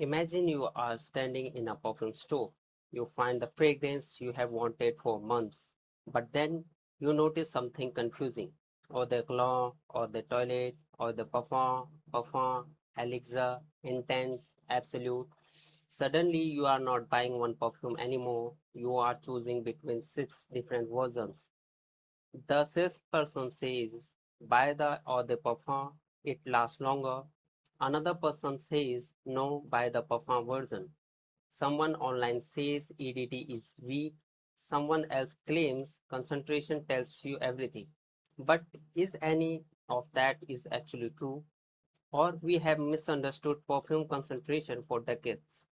Imagine you are standing in a perfume store. You find the fragrance you have wanted for months, but then you notice something confusing. Eau de Cologne, Eau de Toilette, Eau de Parfum, Parfum, Elixir, Intense, Absolute. Suddenly, you are not buying one perfume anymore. You are choosing between six different versions. The salesperson says, buy the Eau de Parfum, it lasts longer. Another person says, no, buy the Parfum version. Someone online says EDT is weak. Someone else claims concentration tells you everything. But is any of that is actually true? Or we have misunderstood perfume concentration for decades.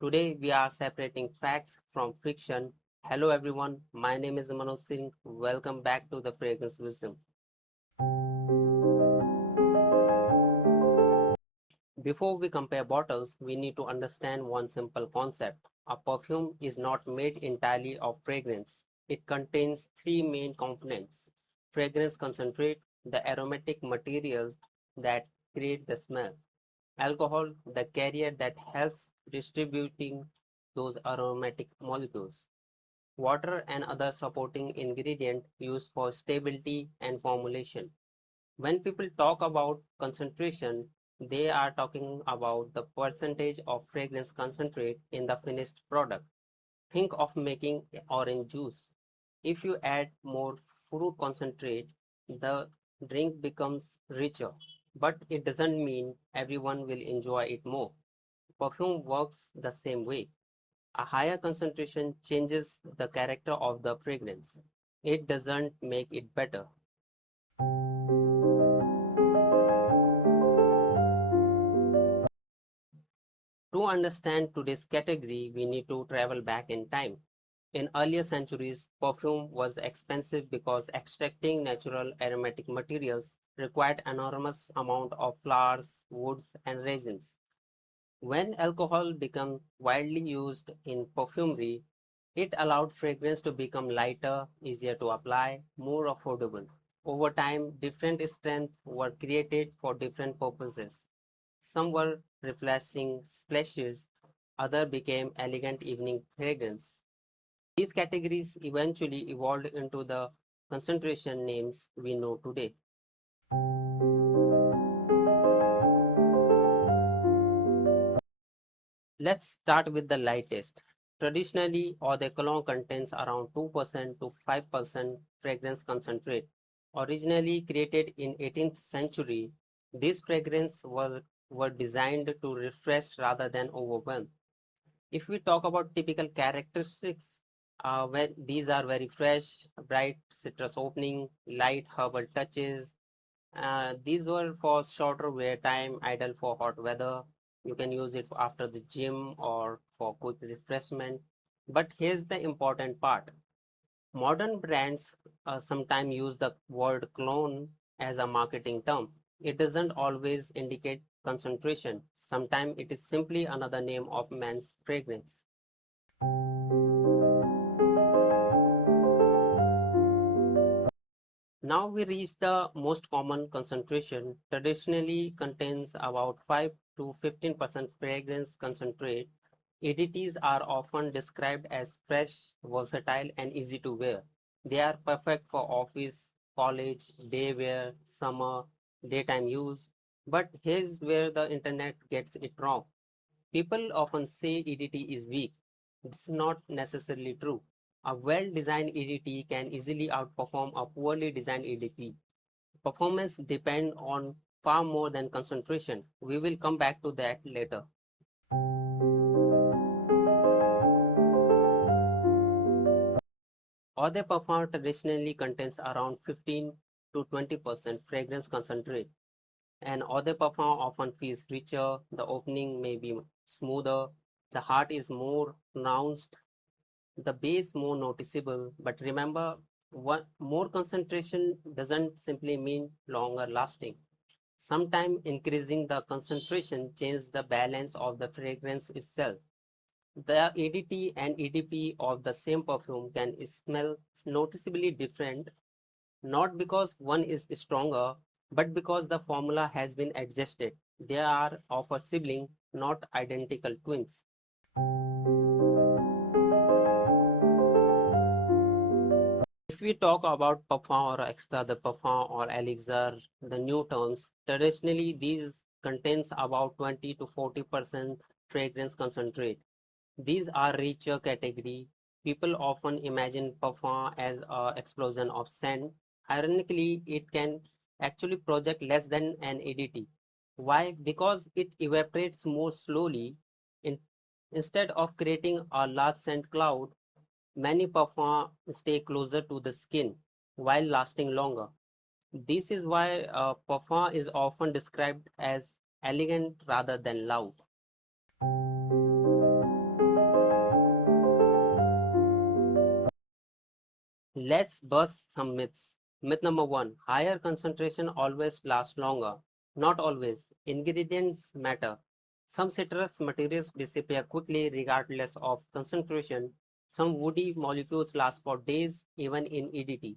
Today we are separating facts from fiction. Hello everyone, my name is Manoj Singh. Welcome back to the Fragrance Wisdom. Before we compare bottles, we need to understand one simple concept. A perfume is not made entirely of fragrance. It contains three main components: fragrance concentrate, the aromatic materials that create the smell; alcohol, the carrier that helps distributing those aromatic molecules; water and other supporting ingredient used for stability and formulation. When people talk about concentration, they are talking about the percentage of fragrance concentrate in the finished product. Think of making orange juice. If you add more fruit concentrate, the drink becomes richer, but it doesn't mean everyone will enjoy it more. Perfume works the same way. A higher concentration changes the character of the fragrance. It doesn't make it better. To understand today's category, we need to travel back in time. In earlier centuries, perfume was expensive because extracting natural aromatic materials required enormous amount of flowers, woods, and resins. When alcohol became widely used in perfumery, it allowed fragrance to become lighter, easier to apply, more affordable. Over time, different strengths were created for different purposes. Some were refreshing splashes, others became elegant evening fragrance. These categories eventually evolved into the concentration names we know today. Let's start with the lightest. Traditionally, eau de cologne contains around 2% to 5% fragrance concentrate. Originally created in 18th century, these fragrances were designed to refresh rather than overwhelm. If we talk about typical characteristics, where these are very fresh, bright citrus opening, light herbal touches. These were for shorter wear time, ideal for hot weather. You can use it after the gym or for quick refreshment. But here's the important part. Modern brands sometimes use the word clone as a marketing term. It doesn't always indicate concentration. Sometimes it is simply another name of men's fragrance. Now we reach the most common concentration. Traditionally contains about 5 to 15% fragrance concentrate. EDTs are often described as fresh, versatile, and easy to wear. They are perfect for office, college, day wear, summer, daytime use. But here's where the internet gets it wrong. People often say EDT is weak. That's not necessarily true. A well-designed EDT can easily outperform a poorly designed EDP. Performance depends on far more than concentration. We will come back to that later. Eau de Parfum traditionally contains around 15 to 20% fragrance concentrate, and Eau de Parfum often feels richer, the opening may be smoother, the heart is more pronounced, the base more noticeable. But remember, one more concentration doesn't simply mean longer lasting. Sometimes increasing the concentration changes the balance of the fragrance itself. The EDT and EDP of the same perfume can smell noticeably different, not because one is stronger, but because the formula has been adjusted. They are of a sibling, not identical twins. If we talk about Parfum or Extrait de Parfum or Elixir, the new terms, traditionally these contains about 20 to 40% fragrance concentrate. These are richer category. People often imagine parfum as an explosion of scent. Ironically, it can actually project less than an EDT. Why? Because it evaporates more slowly. In, Instead of creating a large scent cloud, many parfum stay closer to the skin while lasting longer. This is why parfum is often described as elegant rather than loud. Let's bust some myths. Myth number one, higher concentration always lasts longer. Not always. Ingredients matter. Some citrus materials disappear quickly regardless of concentration. Some woody molecules last for days, even in EDT.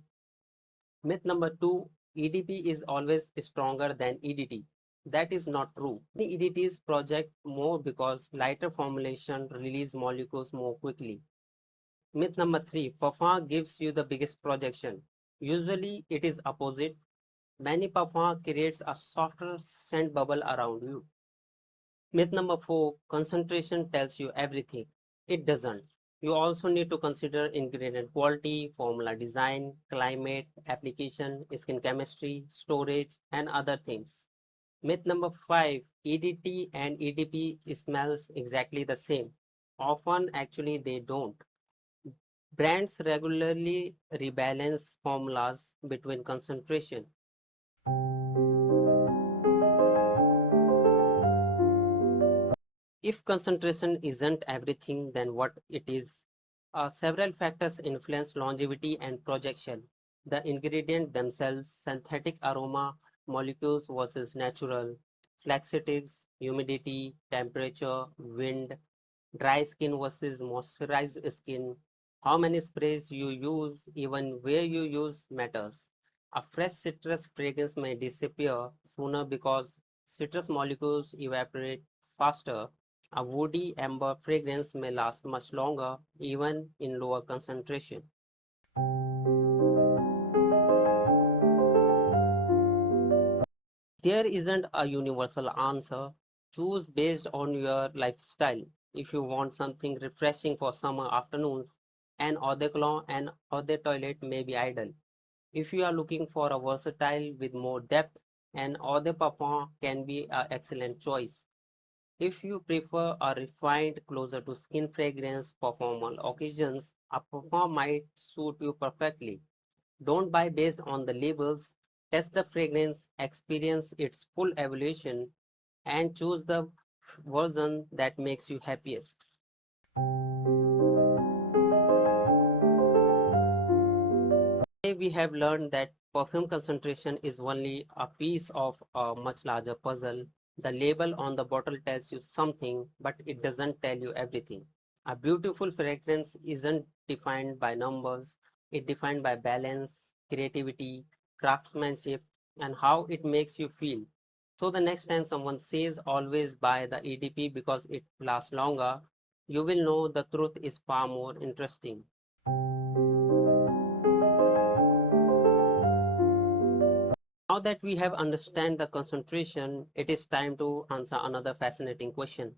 Myth number two, EDP is always stronger than EDT. That is not true. The EDTs project more because lighter formulation release molecules more quickly. Myth number three, parfum gives you the biggest projection. Usually it is opposite. Many parfum creates a softer scent bubble around you. Myth number four, concentration tells you everything. It doesn't. You also need to consider ingredient quality, formula design, climate, application, skin chemistry, storage, and other things. Myth number five, EDT and EDP smells exactly the same. Often, actually, they don't. Brands regularly rebalance formulas between concentration. If concentration isn't everything, then what it is? Several factors influence longevity and projection. The ingredient themselves, synthetic aroma, molecules versus natural, laxatives, humidity, temperature, wind, dry skin versus moisturized skin, how many sprays you use, even where you use matters. A fresh citrus fragrance may disappear sooner because citrus molecules evaporate faster. A woody amber fragrance may last much longer, even in lower concentration. There isn't a universal answer. Choose based on your lifestyle. If you want something refreshing for summer afternoons, an eau de cologne and eau de toilette may be ideal. If you are looking for a versatile with more depth, an eau de parfum can be an excellent choice. If you prefer a refined, closer to skin fragrance for formal occasions, a parfum might suit you perfectly. Don't buy based on the labels. Test the fragrance, experience its full evolution, and choose the version that makes you happiest. Today we have learned that perfume concentration is only a piece of a much larger puzzle. The label on the bottle tells you something, but it doesn't tell you everything. A beautiful fragrance isn't defined by numbers, it's defined by balance, creativity, craftsmanship, and how it makes you feel. So the next time someone says always buy the EDP because it lasts longer, you will know the truth is far more interesting. Now that we have understand the concentration, it is time to answer another fascinating question.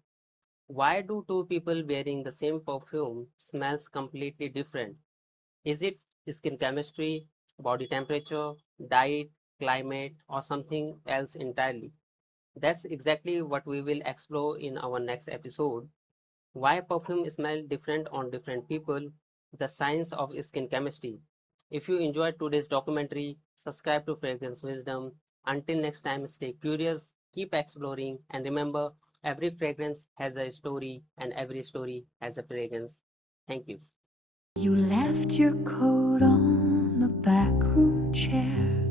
Why do two people wearing the same perfume smells completely different? Is it skin chemistry, body temperature, diet, climate, or something else entirely? That's exactly what we will explore in our next episode. Why perfume smell different on different people, the science of skin chemistry. If you enjoyed today's documentary, subscribe to Fragrance Wisdom. Until next time, stay curious, keep exploring, and remember, every fragrance has a story and every story has a fragrance. Thank you. You left your coat on the back room chair,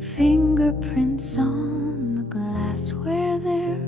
fingerprints on the glass where there